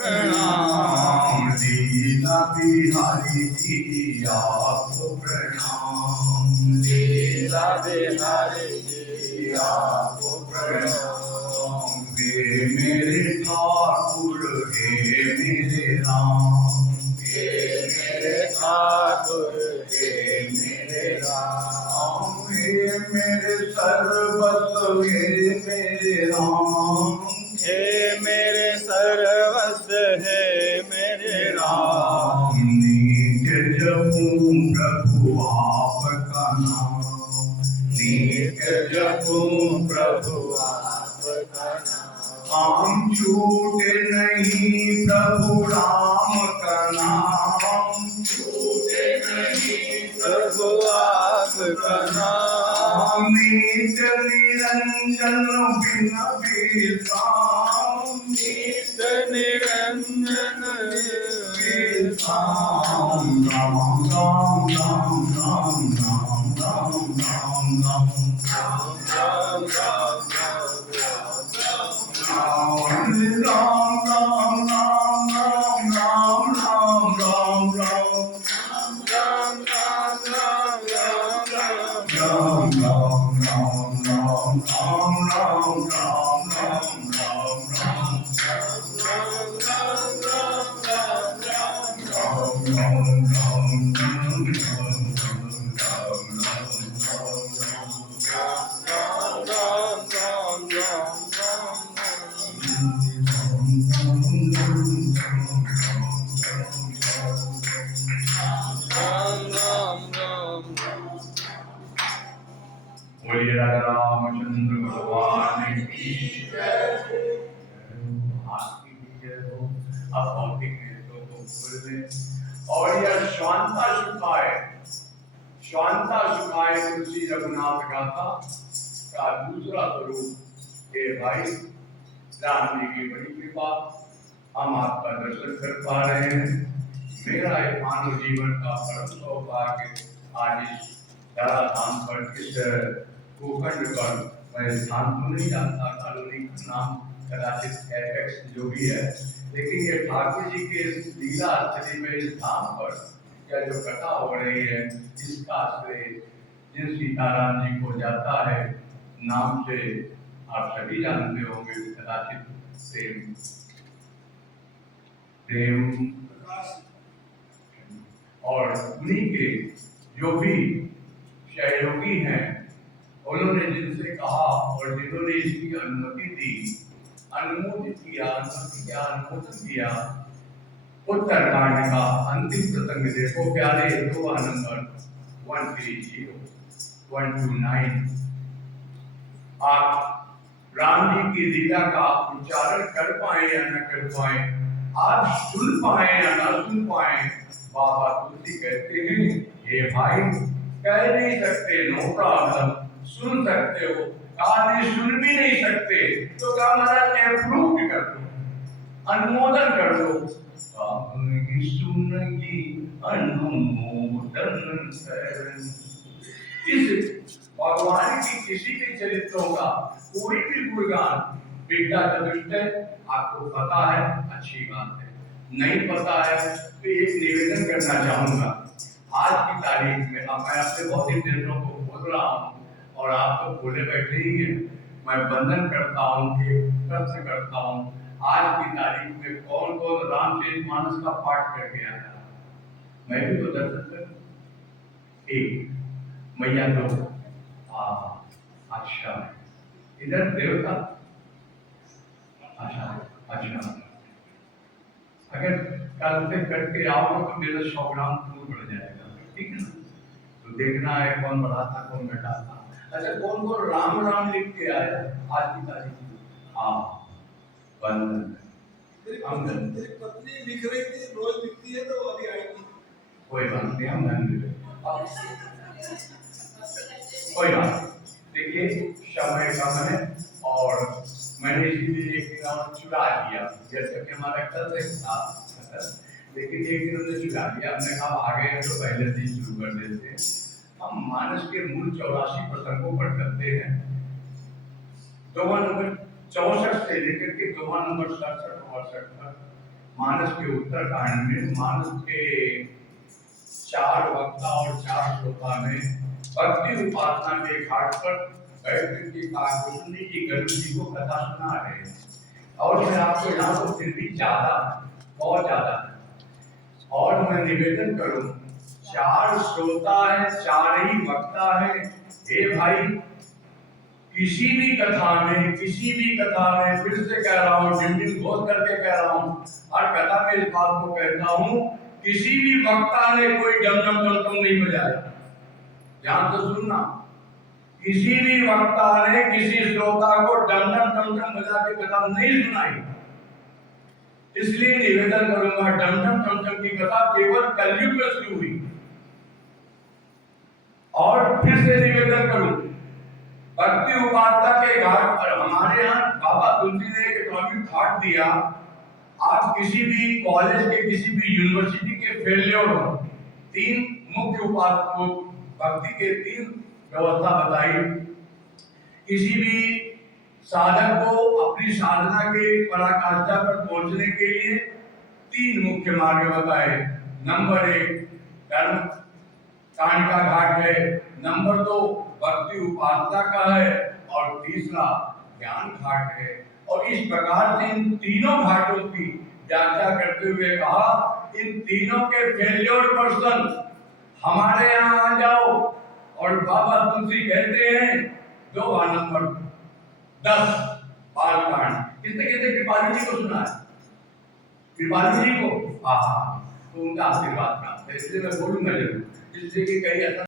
प्रणाम। लीला बिहारी जी आपको प्रणाम। लीला बिहारी जी आपको प्रणाम। हे मेरे ठाकुर हे मेरे राम। हे मेरे ठाकुर हे मेरे राम। हे मेरे सर्वस्व हे मेरे राम। हे मेरे सर्वस्व हे मेरे राम। नित्य जपूं प्रभु आपका नाम। नित्य जपूं प्रभु आपका नाम। हम छूटे नहीं प्रभु राम का नाम। छूटे नहीं प्रभु आपका नाम। नित्य निरंजन बिन विश्राम। नित्य निरंजन राम राम राम राम राम राम राम राम राम राम राम बोलिए राजा रामचंद्र भगवान की जय। आपकी भी जय हो। अब भौतिक नेत्रों को खोल दें और यह शांता सुखाए तुलसी रघुनाथ गाथा का दूसरा स्वरूप। हे भाई राम जी की बड़ी कृपा, हम आपका दर्शन कर पा रहे हैं। मेरा एक मानव जीवन का परम सौभाग्य आज इस धराधाम पर इस भूखंड पर, मैं स्थान को नहीं जानता, कॉलोनी का नाम कदाचित एपेक्स जो भी है, लेकिन ये ठाकुर जी के लीला स्थली में इस धाम पर क्या जो कथा हो रही है, इसका श्रेय जिन सीताराम जी को जाता है, नाम से आप सभी जानते होंगे कदाचित प्रेम और उन्हीं के जो भी सहयोगी हैं, उन्होंने जिनसे कहा और जिन्होंने इसकी अनुमति दी, अनुमोदित किया, अनुमोदन किया। उत्तरकांड का अंतिम प्रसंग देखो प्यारे, दोहा नंबर 130 129। आप राम जी की लीला का उच्चारण कर पाए या न कर पाए, आप सुन पाए या न सुन पाए, बाबा तुलसी कहते हैं ये भाई कह नहीं सकते नो प्रॉब्लम, सुन सकते हो, आदि सुन भी नहीं सकते तो क्या महाराज अप्रूव कर दो, अनुमोदन कर दो। सुनगी अनुमोदन इस भगवान की किसी भी चरित्रों का कोई भी गुणगान विद्या चतुष्ट आपको पता है, अच्छी बात है, नहीं पता है तो एक निवेदन करना चाहूंगा। आज की तारीख में अब मैं अपने भौतिक नेत्रों को खोल रहा हूँ और आप तो खोले बैठे ही हैं, मैं वंदन करता हूँ, प्रश्न करता हूँ, आज की तारीख में कौन कौन रामचरितमानस का पाठ करके आया? मैं भी तो दर्शन कर एक मैया तो अच्छा इधर देवता, अच्छा अगर कल से करके आओगे तो मेरा 100 ग्राम दूर बढ़ जाएगा, ठीक है ना? तो देखना है कौन बढ़ाता कौन घटाता। अच्छा कौन कौन राम राम लिख के आया आज की तारीख में? हाँ वंदन। तेरी पत्नी लिख रही थी, रोज लिखती है तो अभी आएगी। कोई बात नहीं, हम धन कोई बात। देखिए समय कम है और मैंने इसीलिए एक दिन और चुरा लिया, जैसे कि हमारा कल था, लेकिन एक दिन हमने चुरा लिया, हमने कहा आगे है तो पहले से ही शुरू कर देते हैं। हम मानस के मूल 84 प्रसंगों पर करते हैं, दोहा नंबर 64 से लेकर के दोहा नंबर 67 68 तक मानस के उत्तरकांड में मानस के 4 वक्ता और 4 श्लोका में भक्ति उपासना के घाट पर बैठ के काकुशनी जी गरुड़ जी को कथा सुना रहे हैं। और मैं आपको यहाँ तो फिर भी ज्यादा, बहुत ज्यादा, और मैं निवेदन करूं, 4 श्रोता है, 4 ही वक्ता है। हे भाई, किसी भी कथा में फिर से कह रहा हूँ, डिंडिम घोष करके कह रहा हूँ, हर कथा में इस बात को कहता हूँ, किसी भी वक्ता ने कोई डमडम टमटम नहीं बजाया। ध्यान से सुनना, किसी भी वक्ता ने किसी श्रोता को डमडम टमटम बजा के कथा नहीं सुनाई। इसलिए निवेदन करूंगा, डमडम टमटम की कथा केवल कलयुग में शुरू हुई। और फिर से निवेदन करूं, भक्ति उपासना के घाट पर हमारे यहाँ बाबा तुलसी ने एक इकोनॉमिक थॉट दिया। आप किसी भी कॉलेज के, किसी भी यूनिवर्सिटी के फेलियर हो, 3 मुख्य उपासना भक्ति के 3 व्यवस्था बताई। किसी भी साधक को अपनी साधना के पराकाष्ठा पर पहुंचने के लिए 3 मुख्य मार्ग बताए। नंबर 1 कर्म कांड का घाट है, नंबर 2 भक्ति उपासना का है, और तीसरा ज्ञान घाट है। और इस प्रकार से इन तीनों घाटों की व्याख्या करते हुए कहा, इन तीनों के फेल्योर पर्सन हमारे यहाँ आ जाओ। और बाबा तुलसी कहते हैं 2 नंबर 10 बालकांड। किसने कहते? कृपालु जी को सुना है, कृपालु जी को। हाँ, तो उनका आशीर्वाद प्राप्त है, इसलिए मैं बोलूंगा जरूर, जिससे कि कहीं ऐसा